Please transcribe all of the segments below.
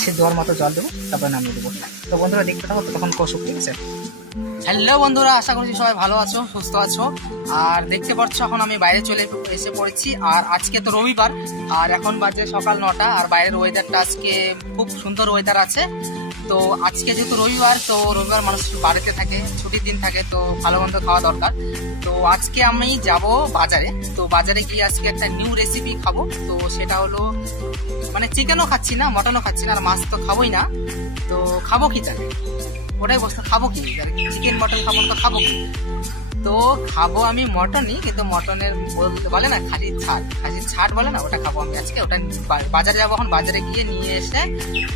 সে দেওয়ার মতো জল দেবো, তারপরে নামিয়ে দেবো। তো বন্ধুরা দেখতে থাকো, তখন কষুক, ঠিক আছে? হ্যালো বন্ধুরা, আশা করছি সবাই ভালো আছো, সুস্থ আছো। আর দেখতে পাচ্ছ এখন আমি বাইরে চলে এসে পড়েছি। আর আজকে তো রবিবার, আর এখন বাজে সকাল 9টা। আর বাইরের ওয়েদারটা আজকে খুব সুন্দর ওয়েদার আছে। তো আজকে যেহেতু রবিবার, তো রবিবার মানুষ বাড়িতে থাকে, ছুটির দিন থাকে, তো ভালো মন্দ খাওয়া দরকার। তো আজকে আমি যাব বাজারে। তো বাজারে গিয়ে আজকে একটা নিউ রেসিপি খাবো। তো সেটা হলো, মানে চিকেনও খাচ্ছি না, মটনও খাচ্ছি না, আর মাছ তো খাবোই না। তো খাবো কি জানে, ওটাই বসতে, খাবো কি? চিকেন মটন খাবো না তো খাবো কি? তো খাবো আমি মটনই, কিন্তু মটনের বলে না খাসির ছাট, খাসির ছাট বলে না, ওটা খাবো আমি আজকে। ওটা বাজারে যাবো, এখন বাজারে গিয়ে নিয়ে এসে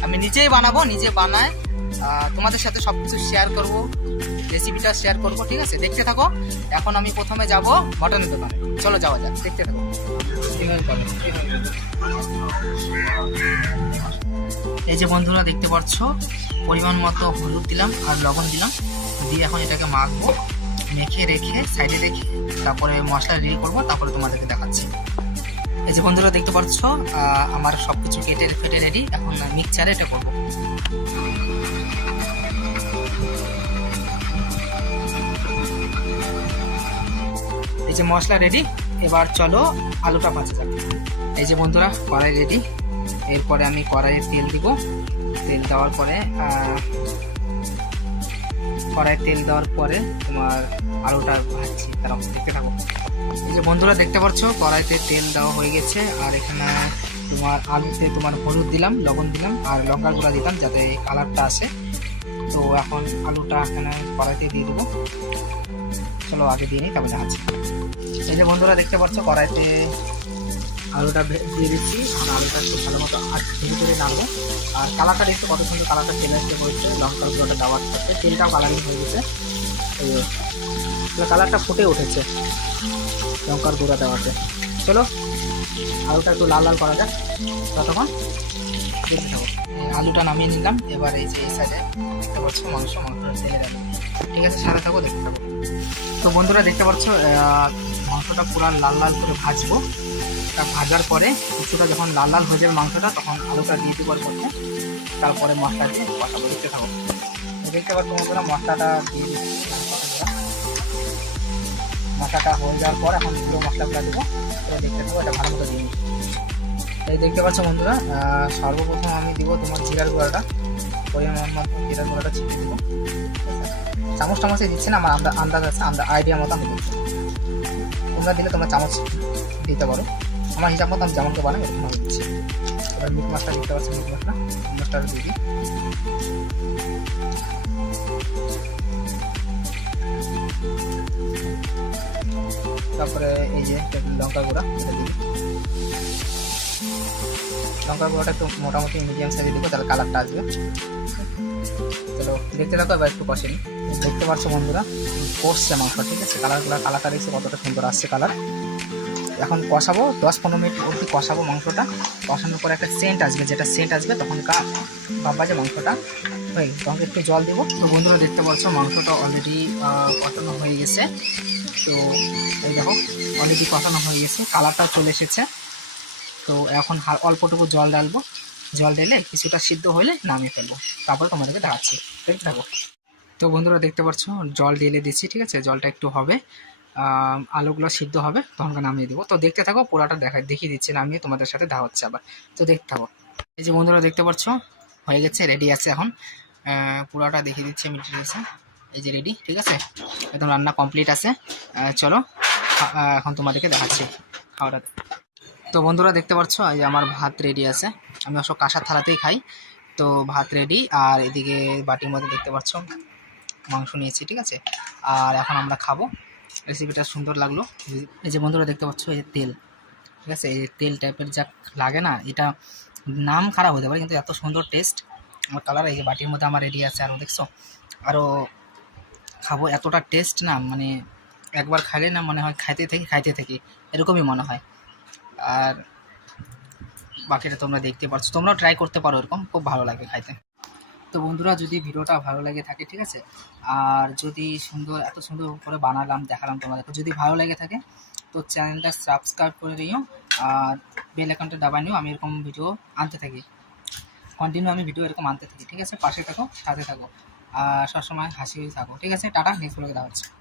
আমি নিজেই বানাবো, নিজে বানায় তোমাদের সাথে সব কিছু শেয়ার করবো, রেসিপিটা শেয়ার করবো, ঠিক আছে? দেখতে থাকো। এখন আমি প্রথমে যাব মটনের দোকানে, চলো যাওয়া যাক, দেখতে থাকো। এই যে বন্ধুরা দেখতে পাচ্ছ, পরিমাণ মতো হলুদ দিলাম আর লবণ দিলাম, দিয়ে এখন এটাকে মাখবো, মেখে রেখে সাইডে রেখে তারপরে মশলা রেডি করবো, তারপরে তোমাদেরকে দেখাচ্ছি। এই যে বন্ধুরা দেখতে পাচ্ছ, আমার সবকিছু কেটে ফেটে রেডি, এখন মিক্সচারে এটা করবো। এই যে মশলা রেডি, এবার চলো আলুটা ভাজা যাক। এই যে বন্ধুরা কড়াই রেডি, এরপরে আমি কড়াইয়ে তেল দিব। তেল দেওয়ার পরে তোমার আলুটা ভাজছি, তারা দেখতে থাকো। এই যে বন্ধুরা দেখতে পাচ্ছ, কড়াইতে তেল দেওয়া হয়ে গেছে। আর এখানে তোমার আলুতে তোমার হলুদ দিলাম, লবণ দিলাম আর লঙ্কার গুঁড়া দিলাম, যাতে কালারটা আসে। তো এখন আলুটা এখানে কড়াইতে দিয়ে দেবো। চলো আগে দিয়ে নিই, তারপর দেখাচ্ছি। এই যে বন্ধুরা দেখতে পাচ্ছ, কড়াইতে আলুটা দিয়ে দিচ্ছি। আর আলুটা একটু ভালো মতো আর ধীরে ধীরে নাড়বো। আর কালারটা দেখতে কত সুন্দর, কালারটা চলে আসতে হয়েছে, লঙ্কার গুঁড়োটা দেওয়ার সাথে তেলটাও কালারিং হয়ে গেছে। এই কালারটা ফুটে উঠেছে লঙ্কার গুঁড়া দেওয়াতে। চলো আলুটা একটু লাল লাল করা যাক, ততক্ষণ দেখতে থাকো। আলুটা নামিয়ে নিলাম। এবার এই যে এই সাইডে দেখতে পাচ্ছ মাংসটা তেলে গেল, ঠিক আছে? সাথে থাকো, দেখতে থাকো। তো বন্ধুরা দেখতে পাচ্ছ, মাংসটা পুরো লাল লাল করে ভাজবো। তা ভাজার পরে কিছুটা যখন লাল লাল হয়ে যাবে মাংসটা, তখন আলুটা দিয়ে দেওয়ার পরে তারপরে মশলা দিয়ে কষাবো, দেখতে থাকো। দেখতে পাচ্ছ বন্ধুরা, মশলাটা দিয়ে দিচ্ছি। মশলাটা হয়ে যাওয়ার পর এখন পুরো মশলাগুলো দেবো, দেখতে থাকো। এটা ভালো মতো দিয়ে এই দেখতে পাচ্ছ বন্ধুরা, সর্বপ্রথম আমি দিব তোমার জিরার গুঁড়াটা, পরিমাণ মতো জিরার গুঁড়াটা ছিটিয়ে দেবো। চামচ টামচে দিচ্ছি না, আমার আন্দাজ আছে, আইডিয়া মতো আমি দিচ্ছি। তোমরা দিলে তোমরা চামচ দিতে পারো, আমার হিসাব মতো আমি যেমনকে বানাই এরকম আমি দিচ্ছি। এবার মিট মশলা দিতে পারছি, মিট মশলাটা দিয়ে দিই। তারপরে এই যে লঙ্কা গুঁড়া, এটা দিই। লঙ্কা গুঁড়োটা একটু মোটামুটি মিডিয়াম সাইজে দিব, তাহলে কালারটা আসবে। চলো দেখতে থাকো, এবার একটু কষে নিই। দেখতে পাচ্ছ বন্ধুরা, কষছে মাংস, ঠিক আছে? কালারটা দেখছে কতটা সুন্দর আসছে কালার। এখন কষাবো 10-15 মিনিট অবধি কষাবো মাংসটা। কষানোর পরে একটা সেন্ট আসবে, যেটা সেন্ট আসবে তখনকার ভাববা যে মাংসটা হয়ে গেছে, তখন একটু জল দেবো। তো বন্ধুরা দেখতে পাচ্ছ, মাংসটা অলরেডি কষানো হয়ে গেছে। তো এই দেখো, অলরেডি কষানো হয়ে গেছে, কালারটা চলে এসেছে। তো এখন অল্পটুকু জল ডালবো, জল ঢেলে কিছুটা সিদ্ধ হলে নামিয়ে ফেলবো, তারপরে তোমাদেরকে দেখাচ্ছি, দেখতে থাকো। তো বন্ধুরা দেখতে পাচ্ছ, জল ঢেলে দিচ্ছি, ঠিক আছে? জলটা একটু হবে, আলুগুলো সিদ্ধ হবে, তখন নামিয়ে দেবো। তো দেখতে থাকো, পুরাটা দেখিয়ে দিচ্ছি নামিয়ে, তোমাদের সাথে দেখা হচ্ছে আবার। তো দেখতে থাকো। এই যে বন্ধুরা দেখতে পাচ্ছ, হয়ে গেছে, রেডি আছে। এখন পুরাটা দেখিয়ে দিচ্ছি আমি, ঠিক আছে? এই যে রেডি, ঠিক আছে? একদম রান্না কমপ্লিট আছে। চলো এখন তোমাদেরকে দেখাচ্ছি খাওয়াটা। তো বন্ধুরা দেখতে পাচ্ছ, এই যে আমার ভাত রেডি আছে। আমি অবশ্য কাঁসার থালাতেই খাই। তো ভাত রেডি, আর এদিকে বাটির মধ্যে দেখতে পাচ্ছ মাংস নিয়েছি, ঠিক আছে? আর এখন আমরা খাবো। রেসিপিটা সুন্দর লাগলো। এই যে বন্ধুরা দেখতে পাচ্ছ, এই যে তেল, ঠিক আছে? এই তেল টাইপের যা লাগে না, এটা নাম খারাপ হতে পারে, কিন্তু এত সুন্দর টেস্ট আমার কালার। এই যে বাটির মধ্যে আমার রেডি আছে, আরও দেখছো, আরও খাবো। এতটা টেস্ট না, মানে একবার খাইলে না মনে হয় খাইতে থাকি এরকমই মনে হয়। আর বাকিটা তোমরা দেখতে পাচ্ছ, তোমরাও ট্রাই করতে পারো, এরকম খুব ভালো লাগে খাইতে। তো বন্ধুরা যদি ভিডিওটা ভালো লাগে থাকে, ঠিক আছে? আর যদি এত সুন্দর করে বানালাম, দেখালাম তোমাদেরকে, যদি ভালো লেগে থাকে তো চ্যানেলটা সাবস্ক্রাইব করে দিও, আর বেল আইকনটা দাবায় নিও, আমি এরকম ভিডিও আনতে থাকি। কন্টিনিউ আমি ভিডিও এরকম আনতে থাকি, ঠিক আছে? পাশে থাকো, সাথে থাকো, আর সবসময় হাসি থাকো, ঠিক আছে? টাটা, নেক্সট ব্লগে দেখা হচ্ছে।